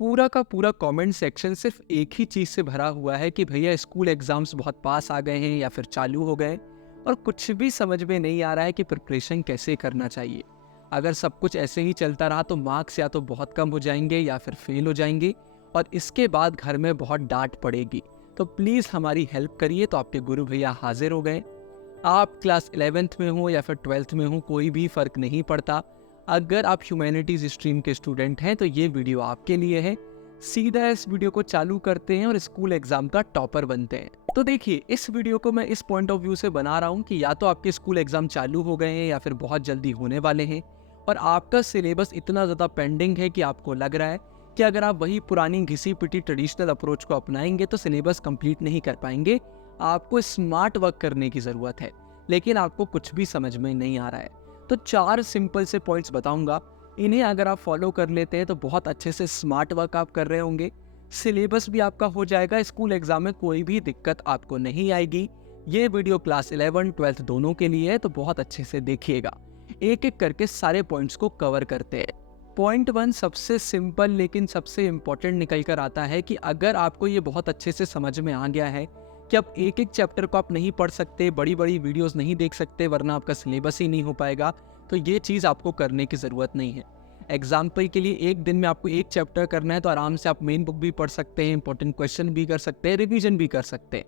पूरा का पूरा कमेंट सेक्शन सिर्फ एक ही चीज़ से भरा हुआ है कि भैया स्कूल एग्जाम्स बहुत पास आ गए हैं या फिर चालू हो गए, और कुछ भी समझ में नहीं आ रहा है कि प्रिपरेशन कैसे करना चाहिए। अगर सब कुछ ऐसे ही चलता रहा तो मार्क्स या तो बहुत कम हो जाएंगे या फिर फेल हो जाएंगे, और इसके बाद घर में बहुत डांट पड़ेगी। तो प्लीज़ हमारी हेल्प करिए। तो आपके गुरु भैया हाजिर हो गए। आप क्लास 11th में हो या फिर 12th में हो, कोई भी फ़र्क नहीं पड़ता। अगर आप ह्यूमैनिटीज़ स्ट्रीम के स्टूडेंट हैं तो ये वीडियो आपके लिए है। सीधा इस वीडियो को चालू करते हैं और स्कूल एग्जाम का टॉपर बनते हैं। तो देखिए, इस वीडियो को मैं इस पॉइंट ऑफ व्यू से बना रहा हूँ कि या तो आपके स्कूल एग्जाम चालू हो गए हैं या फिर बहुत जल्दी होने वाले हैं, और आपका सिलेबस इतना ज़्यादा पेंडिंग है कि आपको लग रहा है कि अगर आप वही पुरानी घिसी पिटी ट्रेडिशनल अप्रोच को अपनाएंगे तो सिलेबस कंप्लीट नहीं कर पाएंगे। आपको स्मार्ट वर्क करने की ज़रूरत है, लेकिन आपको कुछ भी समझ में नहीं आ रहा है। तो 4 सिंपल से पॉइंट्स बताऊंगा। इन्हें अगर आप फॉलो कर लेते हैं तो बहुत अच्छे से स्मार्ट वर्क आप कर रहे होंगे। सिलेबस भी आपका हो जाएगा, स्कूल एग्जाम में कोई भी दिक्कत आपको नहीं आएगी। ये वीडियो क्लास 11 12 दोनों के लिए है, तो बहुत अच्छे से देखिएगा। एक एक करके सारे पॉइंट्स को कवर करते हैं। पॉइंट 1 सबसे सिंपल लेकिन सबसे इम्पोर्टेंट निकल कर आता है कि अगर आपको ये बहुत अच्छे से समझ में आ गया है कि अब एक एक चैप्टर को आप नहीं पढ़ सकते, बड़ी बड़ी वीडियोस नहीं देख सकते वरना आपका सिलेबस ही नहीं हो पाएगा, तो ये चीज़ आपको करने की ज़रूरत नहीं है। एग्जाम्पल के लिए एक दिन में आपको एक चैप्टर करना है तो आराम से आप मेन बुक भी पढ़ सकते हैं, इंपॉर्टेंट क्वेश्चन भी कर सकते हैं, रिवीजन भी कर सकते हैं।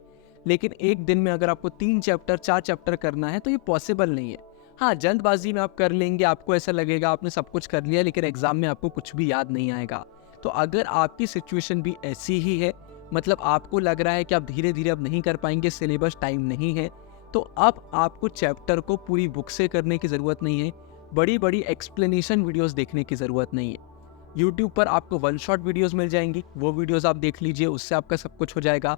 लेकिन एक दिन में अगर आपको 3 चैप्टर 4 चैप्टर करना है तो ये पॉसिबल नहीं है। हाँ, जल्दबाजी में आप कर लेंगे, आपको ऐसा लगेगा आपने सब कुछ कर लिया, लेकिन एग्जाम में आपको कुछ भी याद नहीं आएगा। तो अगर आपकी सिचुएशन भी ऐसी ही है, मतलब आपको लग रहा है कि आप धीरे धीरे अब नहीं कर पाएंगे, सिलेबस टाइम नहीं है, तो अब आपको चैप्टर को पूरी बुक से करने की ज़रूरत नहीं है, बड़ी बड़ी एक्सप्लेनेशन वीडियोस देखने की ज़रूरत नहीं है। यूट्यूब पर आपको वन शॉट वीडियोस मिल जाएंगी, वो वीडियोस आप देख लीजिए, उससे आपका सब कुछ हो जाएगा।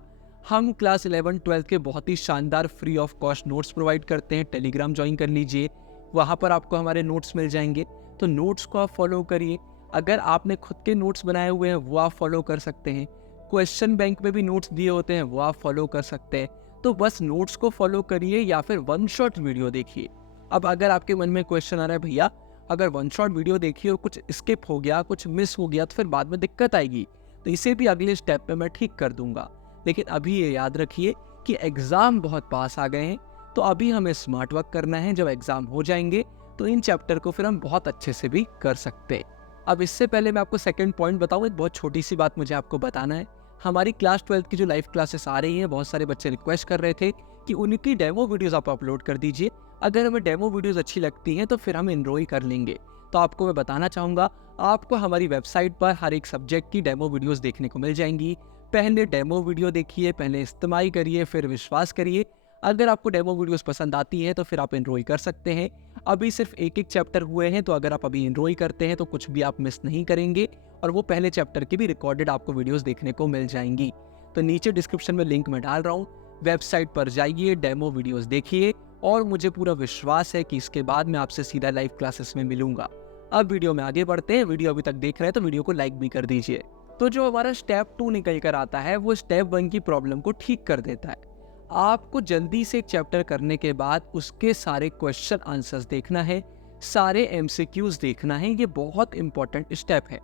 हम क्लास 11 12 के बहुत ही शानदार free of cost notes provide करते हैं, टेलीग्राम ज्वाइन कर लीजिए, वहाँ पर आपको हमारे नोट्स मिल जाएंगे। तो नोट्स को आप फॉलो करिए। अगर आपने खुद के नोट्स बनाए हुए हैं वो आप फॉलो कर सकते हैं। क्वेश्चन बैंक में भी नोट्स दिए होते हैं, वो आप फॉलो कर सकते हैं। तो बस नोट्स को फॉलो करिए या फिर वन शॉट वीडियो देखिए। अब अगर आपके मन में क्वेश्चन आ रहा है, भैया अगर वन शॉट वीडियो देखिए और कुछ स्किप हो गया, कुछ मिस हो गया तो फिर बाद में दिक्कत आएगी, तो इसे भी अगले स्टेप पे मैं ठीक कर दूंगा। लेकिन अभी ये याद रखिए कि एग्ज़ाम बहुत पास आ गए हैं, तो अभी हमें स्मार्ट वर्क करना है। जब एग्ज़ाम हो जाएंगे तो इन चैप्टर को फिर हम बहुत अच्छे से भी कर सकते हैं। अब इससे पहले मैं आपको सेकंड पॉइंट बताऊँ, एक बहुत छोटी सी बात मुझे आपको बताना है। हमारी क्लास 12 की जो लाइव क्लासेस आ रही हैं, बहुत सारे बच्चे रिक्वेस्ट कर रहे थे कि उनकी डेमो वीडियोस आप अपलोड कर दीजिए। अगर हमें डेमो वीडियोस अच्छी लगती हैं तो फिर हम एनरोल कर लेंगे। तो आपको मैं बताना चाहूँगा, आपको हमारी वेबसाइट पर हर एक सब्जेक्ट की डेमो वीडियोस देखने को मिल जाएंगी। पहले डेमो वीडियो देखिए, पहले इस्तेमाल करिए, फिर विश्वास करिए। अगर आपको डेमो वीडियोस पसंद आती है तो फिर आप एनरोल कर सकते हैं। अभी सिर्फ एक एक चैप्टर हुए हैं, तो अगर आप अभी एनरोल करते हैं तो कुछ भी आप मिस नहीं करेंगे, और वो पहले चैप्टर की भी रिकॉर्डेड आपको वीडियोस देखने को मिल जाएंगी। तो नीचे डिस्क्रिप्शन में लिंक मैं डाल रहा हूँ, वेबसाइट पर जाइए, डेमो वीडियोस देखिए, और मुझे पूरा विश्वास है कि इसके बाद मैं आपसे सीधा लाइव क्लासेस में मिलूंगा। अब वीडियो में आगे बढ़ते हैं। वीडियो अभी तक देख रहे हैं तो वीडियो को लाइक भी कर दीजिए। तो जो हमारा स्टेप 2 निकल कर आता है वो स्टेप 1 की प्रॉब्लम को ठीक कर देता है। आपको जल्दी से एक चैप्टर करने के बाद उसके सारे क्वेश्चन आंसर्स देखना है, सारे एमसीक्यूज देखना है। ये बहुत इंपॉर्टेंट स्टेप है।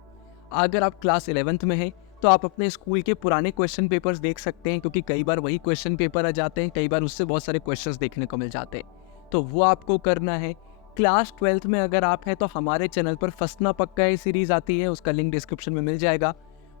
अगर आप क्लास 11th में हैं तो आप अपने स्कूल के पुराने क्वेश्चन पेपर्स देख सकते हैं, क्योंकि कई बार वही क्वेश्चन पेपर आ जाते हैं, कई बार उससे बहुत सारे क्वेश्चंस देखने को मिल जाते हैं, तो वो आपको करना है। क्लास 12th में अगर आप हैं तो हमारे चैनल पर फंसना पक्का है सीरीज आती है, उसका लिंक डिस्क्रिप्शन में मिल जाएगा।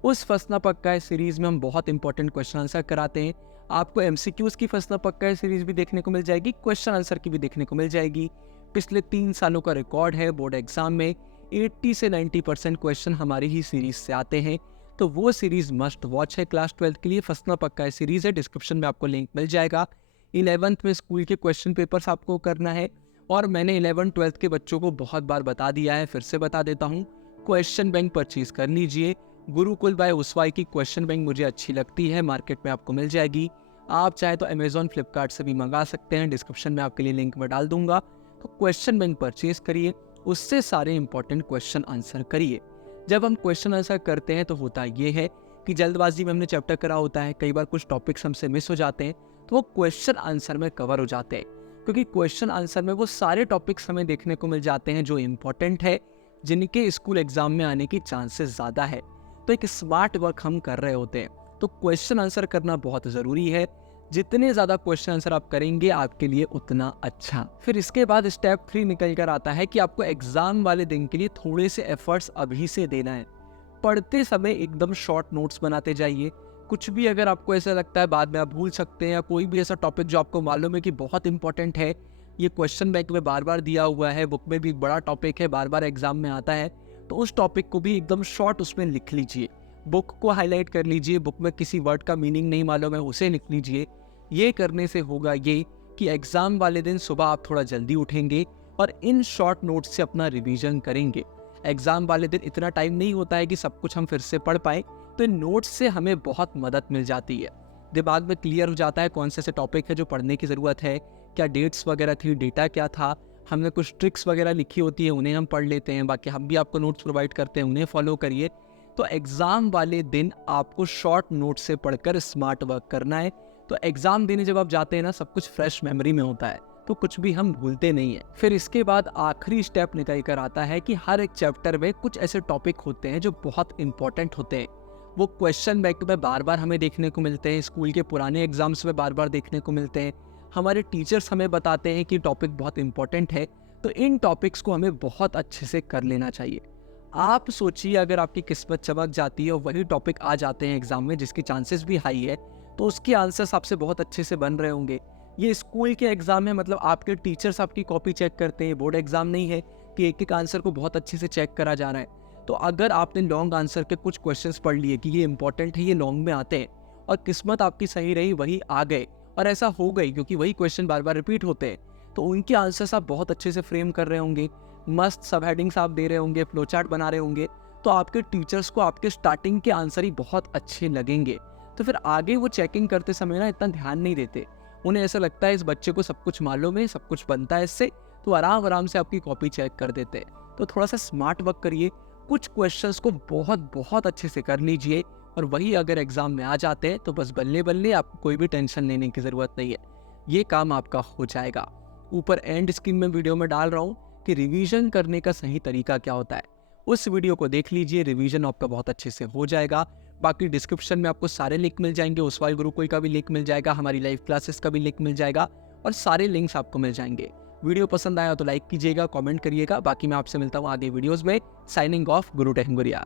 उस फंसना पक्का है सीरीज में हम बहुत इंपॉर्टेंट क्वेश्चन आंसर कराते हैं। आपको एमसीक्यूज की फंसना पक्का है सीरीज भी देखने को मिल जाएगी, क्वेश्चन आंसर की भी देखने को मिल जाएगी। पिछले 3 सालों का रिकॉर्ड है, बोर्ड एग्जाम में 80 से 90% क्वेश्चन हमारी ही सीरीज से आते हैं, तो वो सीरीज मस्ट वॉच है क्लास 12th के लिए। फंसना पक्का है सीरीज है, डिस्क्रिप्शन में आपको लिंक मिल जाएगा। 11th में स्कूल के क्वेश्चन पेपर्स आपको करना है, और मैंने 11 12th के बच्चों को बहुत बार बता दिया है, फिर से बता देता हूँ। क्वेश्चन बैंक परचेज कर लीजिए। गुरुकुल बाय उस्वाई की क्वेश्चन बैंक मुझे अच्छी लगती है, मार्केट में आपको मिल जाएगी। आप चाहे तो अमेजॉन फ्लिपकार्ट से भी मंगा सकते हैं, डिस्क्रिप्शन में आपके लिए लिंक मैं डाल दूंगा। तो क्वेश्चन बैंक परचेज करिए, उससे सारे इंपॉर्टेंट क्वेश्चन आंसर करिए। जब हम क्वेश्चन आंसर करते हैं तो होता ये है कि जल्दबाजी में हमने चैप्टर करा होता है, कई बार कुछ टॉपिक्स हमसे मिस हो जाते हैं, तो वो क्वेश्चन आंसर में कवर हो जाते हैं, क्योंकि क्वेश्चन आंसर में वो सारे टॉपिक्स हमें देखने को मिल जाते हैं जो इंपॉर्टेंट है, जिनके स्कूल एग्जाम में आने की चांसेस ज़्यादा है। तो एक स्मार्ट वर्क हम कर रहे होते हैं। तो क्वेश्चन आंसर करना बहुत ज़रूरी है। जितने ज़्यादा क्वेश्चन आंसर आप करेंगे आपके लिए उतना अच्छा। फिर इसके बाद स्टेप 3 निकल कर आता है कि आपको एग्जाम वाले दिन के लिए थोड़े से एफर्ट्स अभी से देना है। पढ़ते समय एकदम शॉर्ट नोट्स बनाते जाइए। कुछ भी अगर आपको ऐसा लगता है बाद में आप भूल सकते हैं, या कोई भी ऐसा टॉपिक जो आपको मालूम है कि बहुत इंपॉर्टेंट है, ये क्वेश्चन बैंक में बार बार दिया हुआ है, बुक में भी एक बड़ा टॉपिक है, बार बार एग्जाम में आता है, तो उस टॉपिक को भी एकदम शॉर्ट उसमें लिख लीजिए। बुक को हाईलाइट कर लीजिए, बुक में किसी वर्ड का मीनिंग नहीं मालूम है उसे लिख लीजिए। ये करने से होगा ये कि एग्जाम वाले दिन सुबह आप थोड़ा जल्दी उठेंगे और इन शॉर्ट नोट्स से अपना रिवीजन करेंगे। एग्जाम वाले दिन इतना टाइम नहीं होता है कि सब कुछ हम फिर से पढ़ पाए, तो इन नोट्स से हमें बहुत मदद मिल जाती है। दिमाग में क्लियर हो जाता है कौन से ऐसे टॉपिक है जो पढ़ने की ज़रूरत है, क्या डेट्स वगैरह थी, डेटा क्या था, हमने कुछ ट्रिक्स वगैरह लिखी होती है उन्हें हम पढ़ लेते हैं, बाकी हम भी आपको नोट्स प्रोवाइड करते हैं, उन्हें फॉलो करिए। तो एग्ज़ाम वाले दिन आपको शॉर्ट नोट से पढ़कर स्मार्ट वर्क करना है। तो एग्ज़ाम देने जब आप जाते हैं ना, सब कुछ फ्रेश मेमोरी में होता है, तो कुछ भी हम भूलते नहीं है। फिर इसके बाद आखिरी स्टेप निकल कर आता है कि हर एक चैप्टर में कुछ ऐसे टॉपिक होते हैं जो बहुत इंपॉर्टेंट होते हैं। वो क्वेश्चन बैंक में बार बार हमें देखने को मिलते हैं, स्कूल के पुराने एग्जाम्स में बार बार देखने को मिलते हैं, हमारे टीचर्स हमें बताते हैं कि टॉपिक बहुत इंपॉर्टेंट है। तो इन टॉपिक्स को हमें बहुत अच्छे से कर लेना चाहिए। आप सोचिए अगर आपकी किस्मत चमक जाती है और वही टॉपिक आ जाते हैं एग्जाम में, जिसकी चांसेस भी हाई है, तो उसके आंसर्स आपसे बहुत अच्छे से बन रहे होंगे। ये स्कूल के एग्जाम है, मतलब आपके टीचर्स आपकी कॉपी चेक करते हैं, बोर्ड एग्जाम नहीं है कि एक एक आंसर को बहुत अच्छे से चेक करा जा रहा है। तो अगर आपने लॉन्ग आंसर के कुछ क्वेश्चंस पढ़ लिए कि ये इंपॉर्टेंट है, ये लॉन्ग में आते हैं, और किस्मत आपकी सही रही, वही आ गए, और ऐसा हो गई क्योंकि वही क्वेश्चन बार बार रिपीट होते हैं, तो उनके आंसर्स आप बहुत अच्छे से फ्रेम कर रहे होंगे, मस्त सब हेडिंग्स आप दे रहे होंगे, फ्लो चार्ट बना रहे होंगे, तो आपके टीचर्स को आपके स्टार्टिंग के आंसर ही बहुत अच्छे लगेंगे। तो फिर आगे वो चेकिंग करते समय ना इतना ध्यान नहीं देते, उन्हें ऐसा लगता है इस बच्चे को सब कुछ मालूम है, सब कुछ बनता है इससे, तो आराम आराम से आपकी कॉपी चेक कर देते हैं। तो थोड़ा सा स्मार्ट वर्क करिए, कुछ क्वेश्चंस को बहुत बहुत अच्छे से कर लीजिए, और वही अगर एग्जाम में आ जाते हैं तो बस बल्ले बल्ले, आपको कोई भी टेंशन लेने की ज़रूरत नहीं है, ये काम आपका हो जाएगा। ऊपर एंड स्क्रीन में वीडियो में डाल रहा हूँ कि रिवीजन करने का सही तरीका क्या होता है, उस वीडियो को देख लीजिए, रिवीजन आपका बहुत अच्छे से हो जाएगा। बाकी डिस्क्रिप्शन में आपको सारे लिंक मिल जाएंगे, उस्वाल गुरुकुल का भी लिंक मिल जाएगा, हमारी लाइव क्लासेस का भी लिंक मिल जाएगा, और सारे लिंक्स आपको मिल जाएंगे। वीडियो पसंद आया तो लाइक कीजिएगा, कमेंट करिएगा। बाकी मैं आपसे मिलता हूँ आगे वीडियोस में। साइनिंग ऑफ, गुरु टेहंगुरिया।